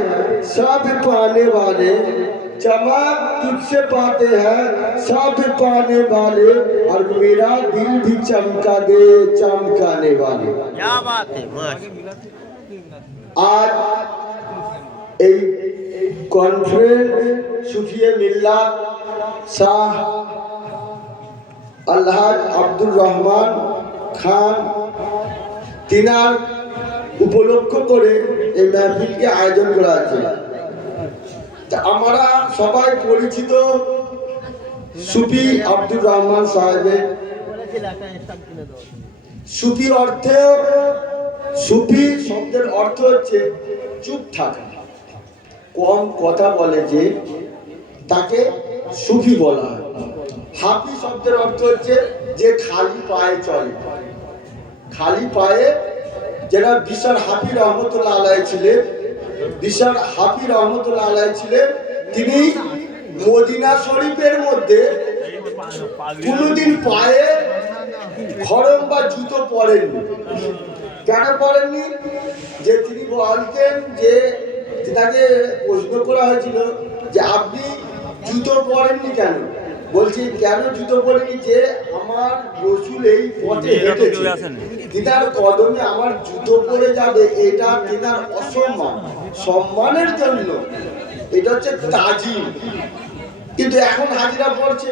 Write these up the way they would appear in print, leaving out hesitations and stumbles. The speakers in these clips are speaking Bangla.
सब पाने वाले, चमक तुझसे पाते हैं सब पाने वाले, और मेरा दिल भी चमका दे चमकाने वाले। क्या बात है। आज এই কনফারেন্স সুফিয়ে মিল্লাত শাহ আলহাজ আব্দুর রহমান খান তিনার উপলক্ষ করে এই মাহফিলকে আয়োজন করা আছে। আমরা সবাই পরিচিত সুফি আব্দুর রহমান সাহেবের। সুফি অর্থে, সুফি শব্দের অর্থ হচ্ছে চুপ থাকা, কম কথা বলে যে তাকে সুফি বলা হয়। হাফি শব্দের অর্থ হচ্ছে যে খালি পায়ে চলে। খালি পায়ে যারা বিশাল হাফি রহমতুল্লাহ আলাইহি ছিলেন, বিশাল হাফি রহমতুল্লাহ আলাইহি ছিলেন, তিনি মদিনা শরীফের মধ্যে কোনোদিন পায়ে খড়ম বা জুতো পরেননি। কেন পরেননি? যে তিনি বলতেন, যে তাকে প্রশ্ন করা হয়েছিল যে আপনি জুতো পরেননি কেন? বলছি কেন জুতো পরেনি? যে আমার রসুল এই পথে হেঁটেছে, তিনার কদমে আমার জুতো পরে যাবে, এটা তিনার অসম্মান। সম্মানের জন্য এটা হচ্ছে তাজিম। কিন্তু এখন হাজিরা পড়ছে,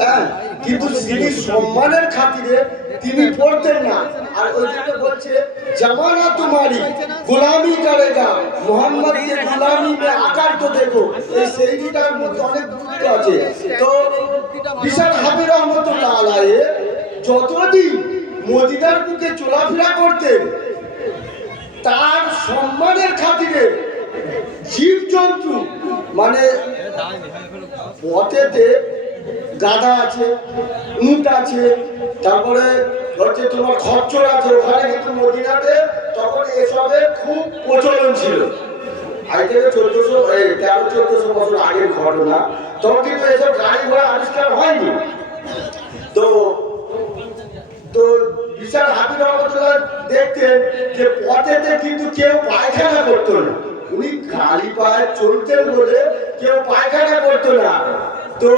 হ্যাঁ, কিন্তু তিনি সম্মানের খাতিরে তিনি পড়তেন না। আর ওই জন্য বলছে জামানা তোমারি গোলামি করেগা মোহাম্মদ কে গোলামি মে আকার তো দেখো। এই সেইটার মধ্যে অনেক গুরুত্ব আছে। তো বিশাল হাফি রহমতুল্লাহ আলাইহি যতদিন মদিনার বুকে চলাফেরা করতেন, তার সম্মানের খাতিরে জীবজন্তু, মানে পথেতে গাধা আছে, উট আছে, তারপরে হচ্ছে তোমার খচ্চর আছে। ওখানে কিন্তু মদিনাতে তখন এসবের খুব প্রচলন ছিল। আজ থেকে 1300-1400 বছর আগের ঘটনা। তখন কিন্তু এসব গাড়ি ঘোড়া আবিষ্কার হয়নি। তো তো বিশাল হাফি রহমতুল্লাহ দেখতেন যে পথেতে কিন্তু কেউ পায়খানা করতো না। উনি খালি পায়ে চলতেন বলে কেউ পায়খানা করতো না। তো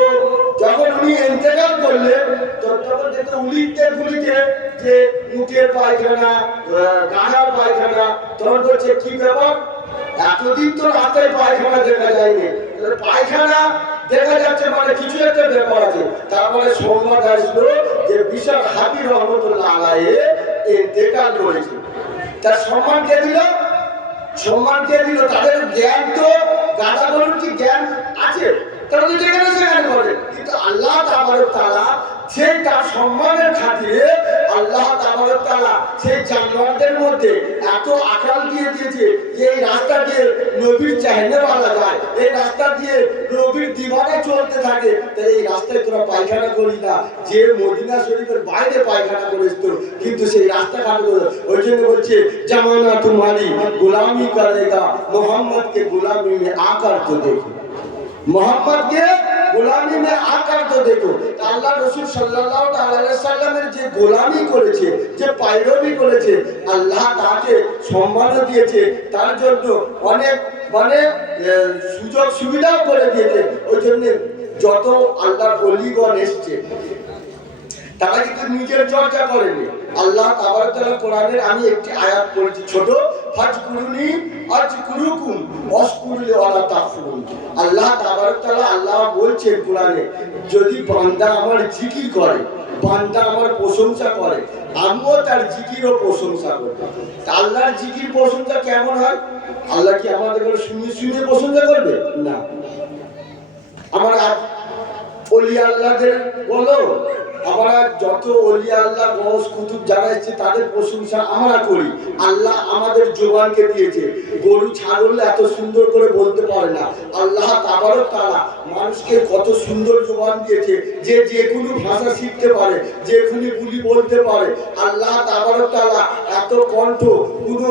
যখন উনি ইন্তেকাল করলেন, তখন দেখতে উলিতে গুলিতে যে মুখের পায়খানা, গাড়ার পায়খানা, তখন বলছে কি ব্যাপার, এতদিন তো রাতে পায়খানা দেখা যায়নি, পায়খানা দেখা যাচ্ছে, মানে কিছু একটা ব্যাপার আছে। তারপরে সংবাদ আসলো যে বিশাল হাফি রহমতুল্লাহ আলাইহি ইন্তেকাল করেছে। তার সম্মান কে দিল? সম্মান কে দিল? তাদের জ্ঞান তো গাধাগুলোর কি জ্ঞান আছে? তারা তো যেখানে সেখানে করে। কিন্তু আল্লাহ তাবারক তাআলা সেই তার সম্মানের খাতিরে আল্লাহ তাবারক তাআলা সেই জানোয়ারদের মধ্যে এত আকল দিয়ে দিয়েছে যে এই রাস্তা দিয়ে নবীর চাহনে বলা যায়, এই রাস্তা দিয়ে নবীর দিওয়ানা চলতে থাকে। তাই এই রাস্তায় তোরা পায়খানা করি না। যে মদিনা শরীফের বাইরে পায়খানা করিস তো, কিন্তু সেই রাস্তাঘাট করে। ওই জন্য বলছে জামানা তোমারি গোলামি করেগা মোহাম্মদ কে গোলামি মে আকার তো দেখো। मोहम्मद के গোলামি মে আকার তো দেখো। আল্লাহ রাসূল সাল্লাল্লাহু আলাইহি সাল্লামের যে গোলামি করেছে, যে পায়রবি করেছে, আল্লাহ তাকে সম্মান দিয়েছে, তার জন্য অনেক মানে সুযোগ সুবিধাও করে দিয়েছে। ওই জন্য যত আল্লাহর ওলিগণ এসেছে তারা কিন্তু নিজের চর্চা করেনি। আল্লাহ তাবারক তাআলা কোরআনের আমি একটি আয়াত পড়েছি ছোট, ফাজকুরুনি আজকুরুকুম ওয়াশকুরুলি ওয়ালা তাকফুরুন। আল্লাহ তাবারক তাআলা আল্লাহ বলছেন কোরআনে, যদি বান্দা আমার জিকির করে, বান্দা আমার প্রশংসা করে, আমিও তার জিকিরও প্রশংসা করব। আল্লাহর জিকির প্রশংসা কেমন হয়? আল্লাহ কি আমাদের শুনে শুনে প্রশংসা করবে? না। আমরা ওলি আল্লাহদের বলো, আমরা যত ওলি আল্লাহ গৌস কুতুব যারা এসেছে তাদের প্রশংসা আমরা করি। আল্লাহ আমাদের জবানকে দিয়েছে। গরু ছাগল এত সুন্দর করে বলতে পারে না। আল্লাহ তাবারক তাআলা মানুষকে কত সুন্দর জবান দিয়েছে, যে যে কোনো ভাষা শিখতে পারে, যে কোনো বুলি বলতে পারে। আল্লাহ তাবারক তাআলা এত কণ্ঠ কোনো